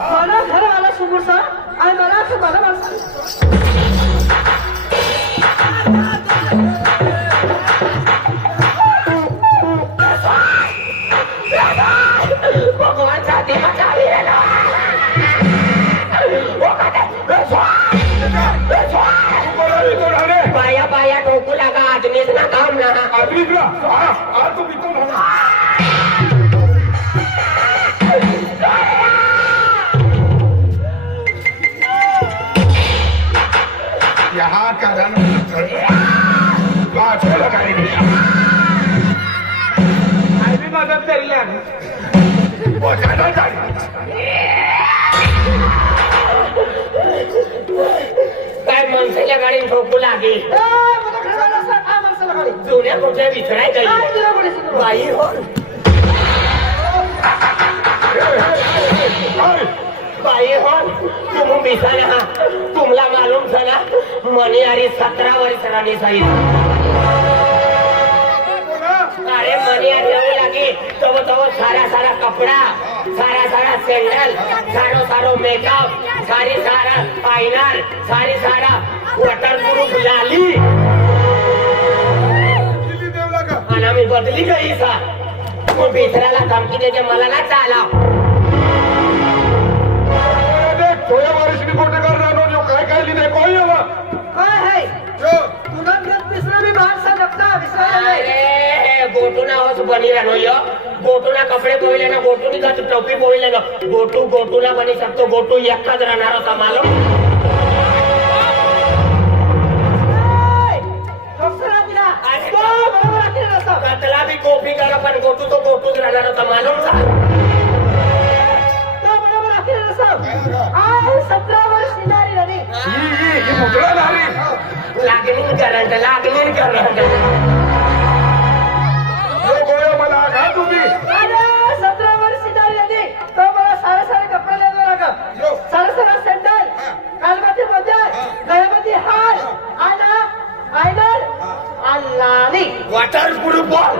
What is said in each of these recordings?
मला घर आला समोरचा आणि मला असं मला भगवान साथी बाया बाया ठोकू लागा आदमीच ना काम ना यहाँ कारण मदत करी काय माणसाच्या गाडी ठोकू लागे जुन्या कुठल्या विसराय काही बाई हो बाई हो तुम बिसाना तुमला मालूम झाला मनी अरे 17 वर्षांनी सांगितलं अरे मनी अरे लागे तब तब सारा सारा कपड़ा सारा सारा सैंडल सारो सारो मेकअप सारी सारा आईनार सारी सारा वॉटरप्रूफ लाली आणि मी बदली गई सा मग बिसराला धमकी द्यायचे मला ना चाला थोड्या वर्ष रिपोर्ट करणार जो काय काय लिहिलंय कोण काय है तुला बिसरा भी बाहर से लगता बिसरा अरे गोटूना होस बनी रहनो यो गोटूना कपडे पोइले ना गोटूनी का टोपी पोइले ना गोटूला बनी सकतो गोटू एकच राहणार होता मालूम कतला भी कॉफी करा पण गोटू तो गोटूच राहणार होता मालूम सा 17 वर्ष निघाली नदी ही मुकळा झाली लागली करंट गोळ्या मला का तुम्ही 17 वर्ष निघाली नदी तो मला सारे सारे कपडे लेवा लागा सारे सारे सैंडल कालमती मोजा गयामती हार आना आयनर अल्लानी वॉटरप्रूफ बॉल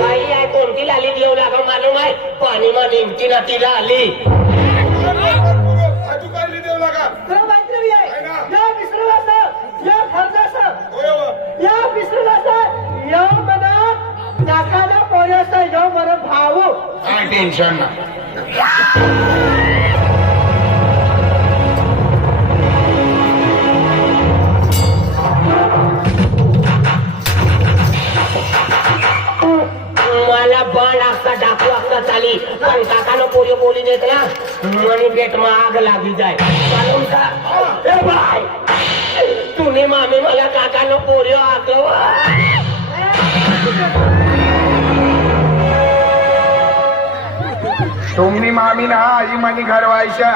बाई आहे कोणती लाली देऊ लागा मालूम आहे पाणी मा निमती ना ती लाली तू काय लिहिदेऊ लागा तुला माहिती नाही आहे या विसरलास या खर्चास या विसरलास या मना नाकाला पोऱ्यास या मना भाऊ काय टेन्शन ना मला बाण असता डाकू असता चाली पण काकानं पोरी बोली देत ना मनी गेट मा आग लागी जाय मालूम का ए बाय तुम्ही मामी मला काकानं पोरी आगव तुम्ही मामी ना आई मनी घर व्हायच्या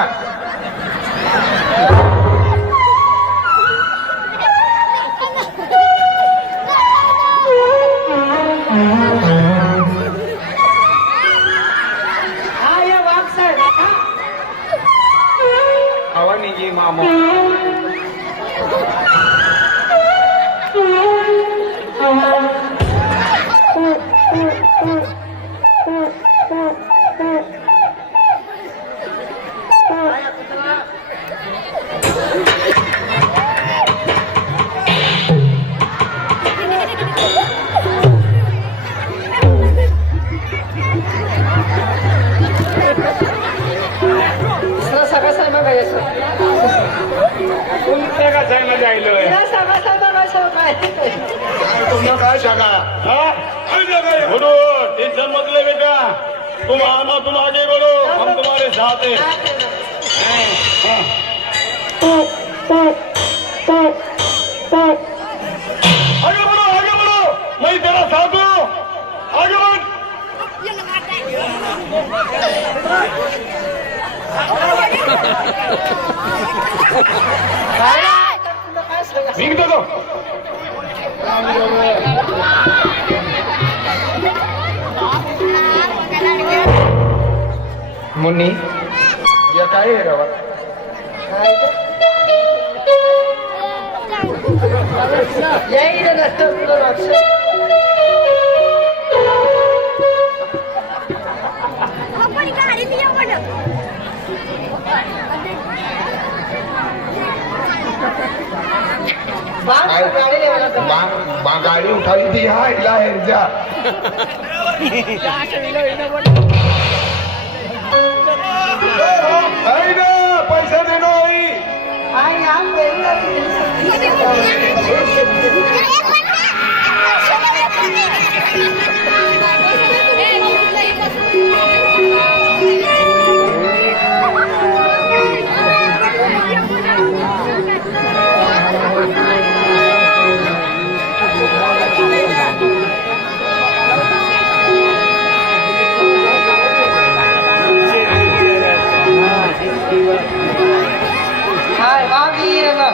जी मामो काय जगा टेंशन मत ले बेटा तुम आना तुम आगे बढ़ो हम तुम्हारे साथ हैं आगे बढ़ो मैं तेरा साथ हूँ आगे बढ़ निघतो तो मुन्नी या काय आहे गावात जय नसतं तुला लक्ष गाड़ी उठाई थी हाँ इला है जा आई ना पैसा देनो आई हाय बाबी ना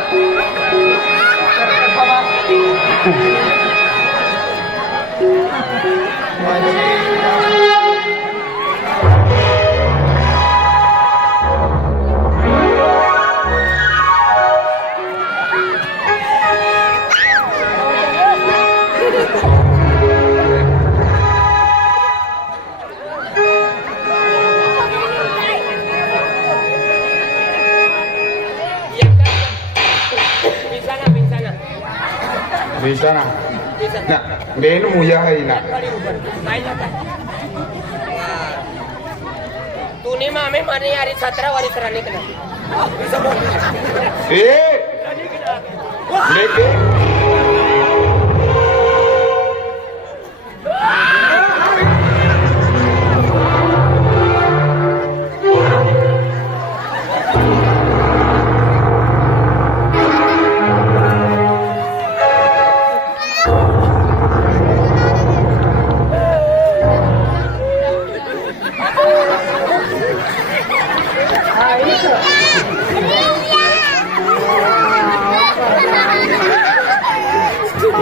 bisa na nah ben muya hai na तूने मामे माने यारी 17 वारी तरह निकला लेके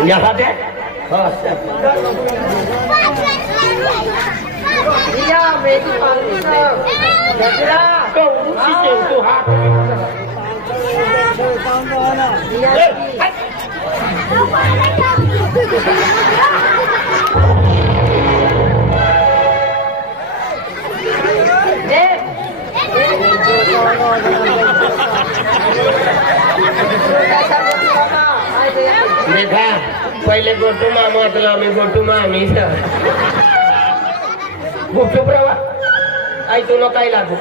यहाँ पे iya मेरी पानी जरा तो उसी से तो हाथ देखा पहिले गोटू मामा तुला आम्ही गोटू मामी गुपचूप राहा आई तुला काय लागू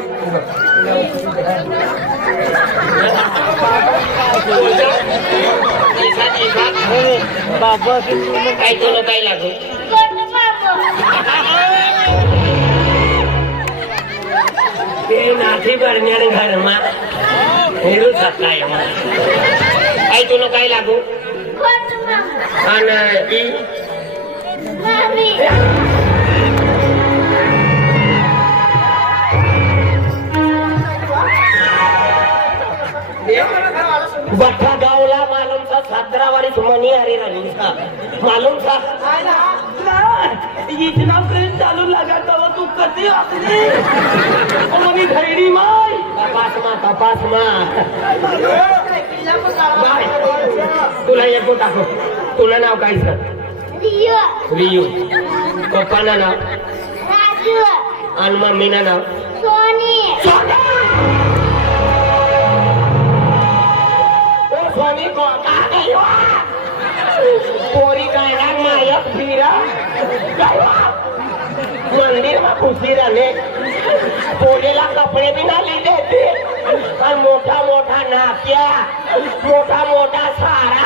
बाबा काय तुला काय लागू ते नाथी भरण्याने घरमा हेरू सकाय आई तुला काय लागू आणि बठा गावला मालूम था 17 वारी मनी हरी रानी मालूम था इतना प्रेम चालू लगा तो तू कधी असली मनी घरी माय तपास मा तुला एक टाको तुला नाव काय सर रियू पप्पाना नाव राजू आणि मम्मीना नाव सोनी सोनी को का गयो पोरी काय ना मायक फिरा मंदिर में खुशी रहने पोरीला कपडे भी ना ली देते और मोठा मोठा नाक्या मोठा मोठा सारा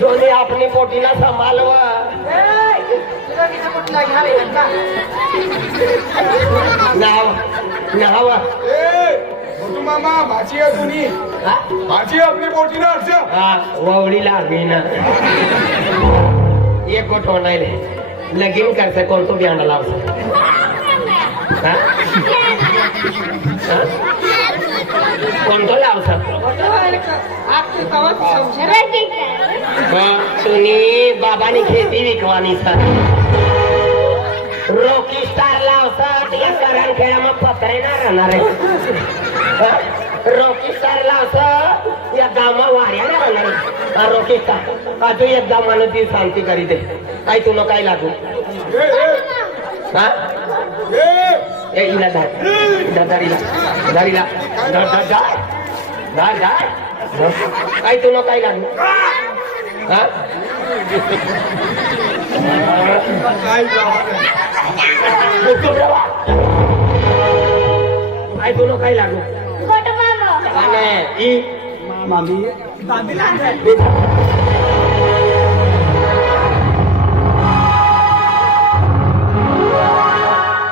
दोन्ही आपली पोटीला सांभाळवा नाव नाव गोटू मामा भाची आहे तुम्ही भाची आपली मोठी ना अर्ज हा ववडी लागली ना एक गोठो नाही लगीन करते कोणतो बियाणं लावतो कोणतो लावतो तुम्ही बाबानी खेती विकवानी सर रॉकी स्टार लावतात या करण खेळा मग पत्रे ना राहणार आहे रॉकी स्टार लावतात या गामा वाऱ्या ना राहणार आहे रॉकी स्टार अजून एकदा म्हणून ती शांती करी दे काय तुला काय लागू हा ए इला दारीला काय तुला काय लागू हा काय तुला काय लागू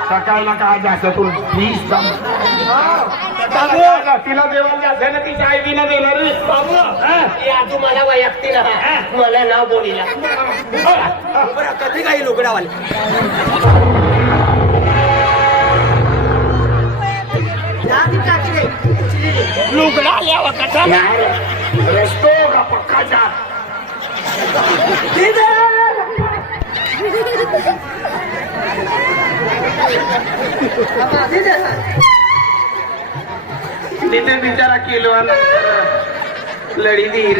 सकाळला काय जायचं तू प्लीज तिला देवाला जायचं ना तिची आई बी ना देणार बाबू तू मला वैयक्तिक मला नाव बोलिला कधी काही लुगडावाले लुगडा यावा कथा रस्तो का पक्का जा तिथे बिचारा केलवान लढी धीर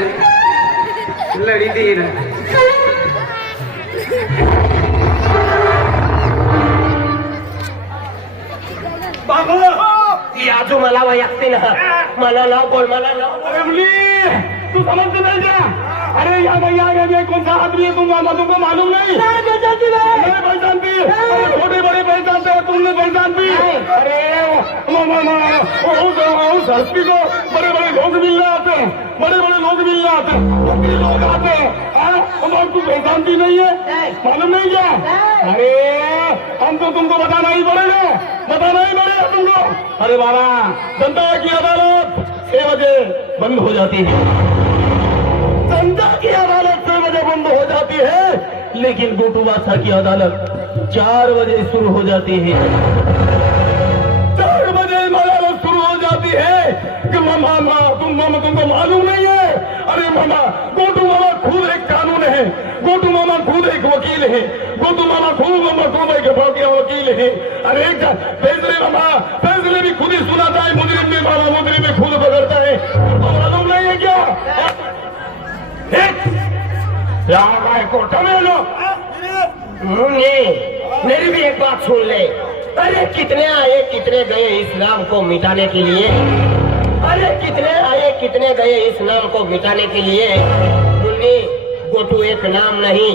बाबू आजू मला वैयक्तिक मला नाव बोल मला नाव तू समझते नहीं क्या? अरे यहाँ भैया ये कौन सा आदमी है तुमको मालूम नहीं? मैं पहचानती अरे छोटे बड़े पहचानते हो तुमने पहचानती अरे उस हस्ती को बड़े बड़े लोग मिलने आते हैं लोग आते हैं और तू पहचानती नहीं है मालूम नहीं क्या? अरे हम तो तुमको बताना ही पड़ेगा तुमको। अरे बाबा जनता की अदालत 6 बजे बंद हो जाती है जनता की अदालत 6 बजे बंद हो जाती है लेकिन गोटू बादशाह की अदालत 4 बजे शुरू हो जाती है 4 बजे अदालत शुरू हो जाती है कि मामा तुमको मालूम नहीं है? अरे मामा गोटू मामा खुद एक कानून है गोटू मामा खुद एक वकील है गोटू मामा खुद एक वकील है। अरे फैसले भी खुद ही सुनाता है मुजरिम भी खुद पकड़ता है तुमको मालूम नहीं है क्या? कोर्ट में लो मेरी भी एक बात सुन ले। अरे कितने आए कितने गए इस्लाम को मिटाने के लिए अरे कितने आए कितने गए इस्लाम को मिटाने के लिए मुन्नी गोटू एक नाम नहीं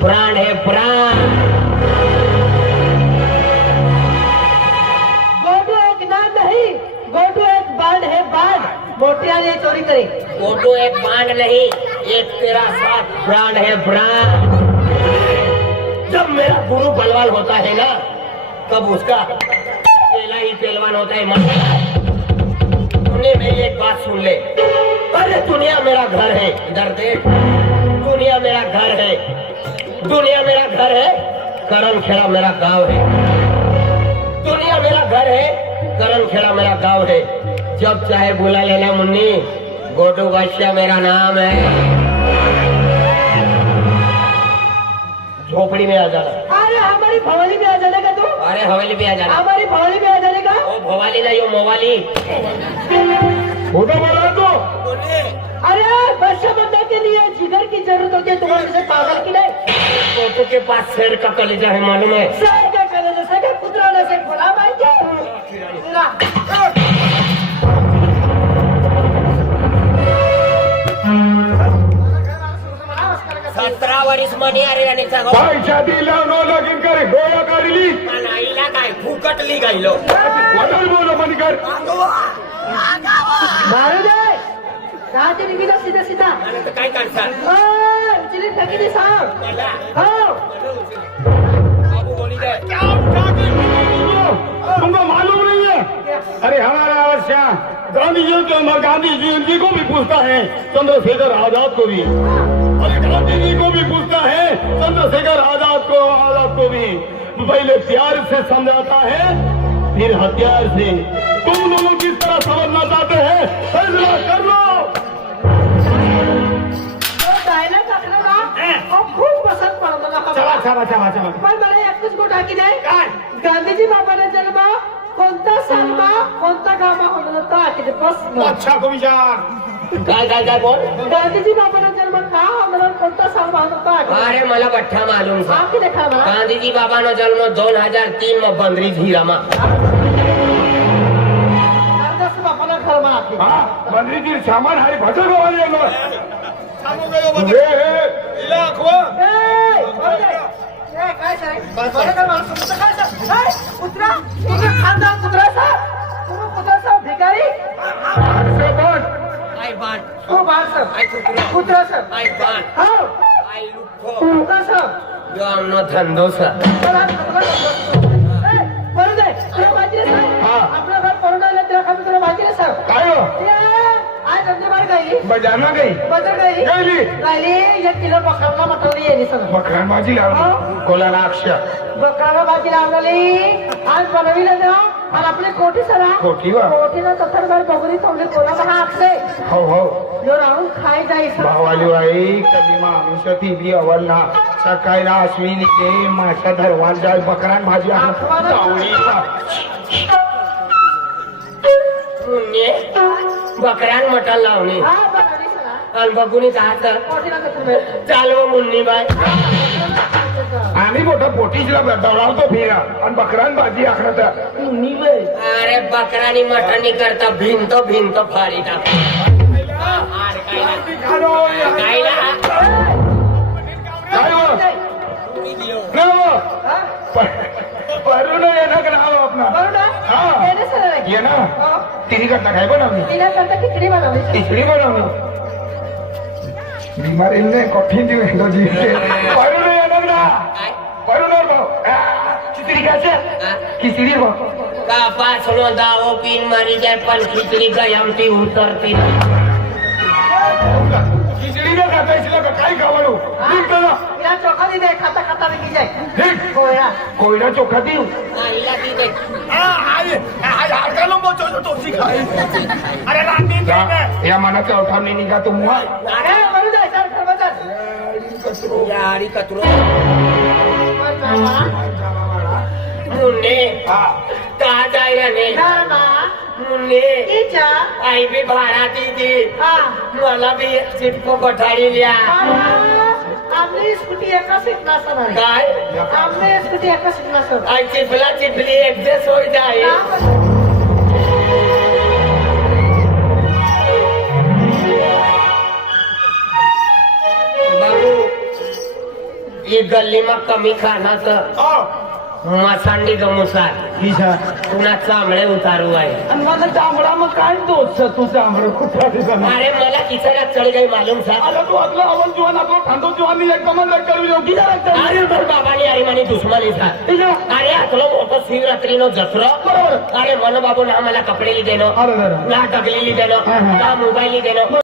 ब्रांड है ब्रांड गोटू एक नाम नहीं गोटू एक बांड है बांड मोटिया ने चोरी करी गोटू एक बांड नहीं एक तेरा साथ ब्रांड है ब्रांड। जब मेरा गुरु बलवान होता है ना तब उसका चेला ही पहलवान होता है तूने मेरी एक बात सुन ले। अरे दुनिया मेरा घर है इधर देख दुनिया मेरा घर है करण खेड़ा मेरा गांव है दुनिया मेरा घर है करण खेड़ा मेरा गांव है जब चाहे बुला लेना मुन्नी गोटू बादशाह मेरा नाम है। झोपड़ी में आ जाना अरे हमारी भवाली में आ जाने का तू अरे हवेली पे आ जाना हमारी भवाली में आ जाने का ओ भवाली नहीं हो मोवाली फोटो बना दो अरे बच्चा बनने के लिए जिगर की जरूरत होती है तुम्हारे जैसे पागल की नहीं गोटू के पास शेर का कलेजा है मालूम है सर का करे जैसे कि कुतरा ने से बोला भाई क्या 17 वर्ष मनी अरे राणीचा गो छाती लावून लगीन कर गोळा काढली नाईला काय फुकटली गायलो वडील बोलो बंद कर मारू दे राहते निघिला सीधा सीधा आणि तर काय करणार उचली फेकी दे सांग मला हो बाबू बोली दे तुमको मालूम नहीं है? अरे हमारा वर्षा गांधी जी को भी पूछता है चंद्रशेखर आजाद को भी अरे गांधी जी को भी पूछता है चंद्रशेखर आजाद को भी पहले प्यार से समझाता है फिर हथियार से तुम लोग किस तरह समझना चाहते हैं फैसला कर लो डायलॉग अहो, खूप पसंत पडला मला हा चला भाग. चला चला चला पण मला एकच गोष्ट आहे की नाही काय गांधीजी बाबांचा जन्म कोणता सालमा कोणता गावा होणार होता की बस अच्छा को विचार काय काय काय बोल गांधीजी बाबांचा जन्म का होणार कोणता साल होणार होता अरे मला बठ्ठा मालूम था की देखा मला गांधीजी बाबानो जन्म 2003 में बंदरी झीरामा गांधीजी बाबांना घर मला आपली. हा बंदरीची सामान आहे भजन गावाला येलो ए, काय साहेब? बरं का मला समजतं काय साहेब? ए, कुत्रा तुम्ही खानदान कुत्रा साहेब तुम्ही कुत्रा साहेब भिकारी आई बाण हो बाळ साहेब आई कुत्रा कुत्रा साहेब आई बाण हो आई लुखो कुत्रा साहेब यो आमनो धंदो सा बरं जाय तुला माहिती आहे साहेब हा. आपलं घर पडून आलं तेव्हा खाली तुला माहिती आहे साहेब काय हो आज धंदेबार गायली बजाना गई बदल गायली गेली गायली 1 किलो बकराला मटवली येणे सगळं बकरान भाजी लावली कोलाला अक्षर बकराला भाजी लावलेली आज बनविलं ना आणि आपली कोठी सरा कोठी वा? कोठीनं तसरभर बघुरी ठेवली कोणाला हा आपले हो हो जो राहून खाय जायचं भावाली आई कधी माणूस ती बी अवल ना सकाळी ना अश्विनी के माशा धरवान जाय बकरान भाजी चावली पुण्य बकऱ्यान मटण लावणे हा बनवली सरा आणि बघून हात कोठीला तसरभर चालव मुन्नी बाय आणि मोठा पोटीसला दौडावतो फिरा आणि बकरान भाजी आखडत अरे बकरानी मटणी करता भिंत भिंत फाडी टाक काय हो? नाही हो. परून येणार का नाव आपला हा. ये ना तिने करता काय बनवली खिचडी बनवली खिचडी बनवली बिमारीने कॉफी देऊ जी परून येणार ना परून भाऊ खिचडी खायचं खिचडी भाऊ का पाचलो दावो पिन मारी जाय पण खिचडी गयमती उतरती खिचडी न खाता इसला का काय खावालो तिला चोखा दे खाता खाता की जाय ठीक कोयरा कोयना चोखा देऊ आईला ती दे या मनाचा अवठाव नाही निघा तुम्हा अरे बरं जाय सर खरबतर यारी कतरो मुन्ने का जाय रे मुन्ने आई भी भाडा दी मला बी चिटको पठाडी लिया आपली स्कूटी एका सीट नसणार काय आपली स्कूटी एका सीट नसणार आई चिपला चिपली ऍडजस्ट हो जाए बाबू ये गल्ली में कमी खाना तर मसांडी गमुसार पुन्हा चांबळे उतारू आहे मला चांबडा मग काय दोष तू चांबड कुठं अरे मला किचऱ्यात चढ गई मालूम सा अरे तू आपला अवल जुवान आपला खांदो जुवान एक कमल करू योगी अरे भर बाबानी अरे मानी दुश्मनी सा अरे आतलो मोठं शिवरात्रीनो जत्रो अरे मन बाबू ना मला कपडे ली देणं ना टकली ली देणं ना मोबाईल ली देणं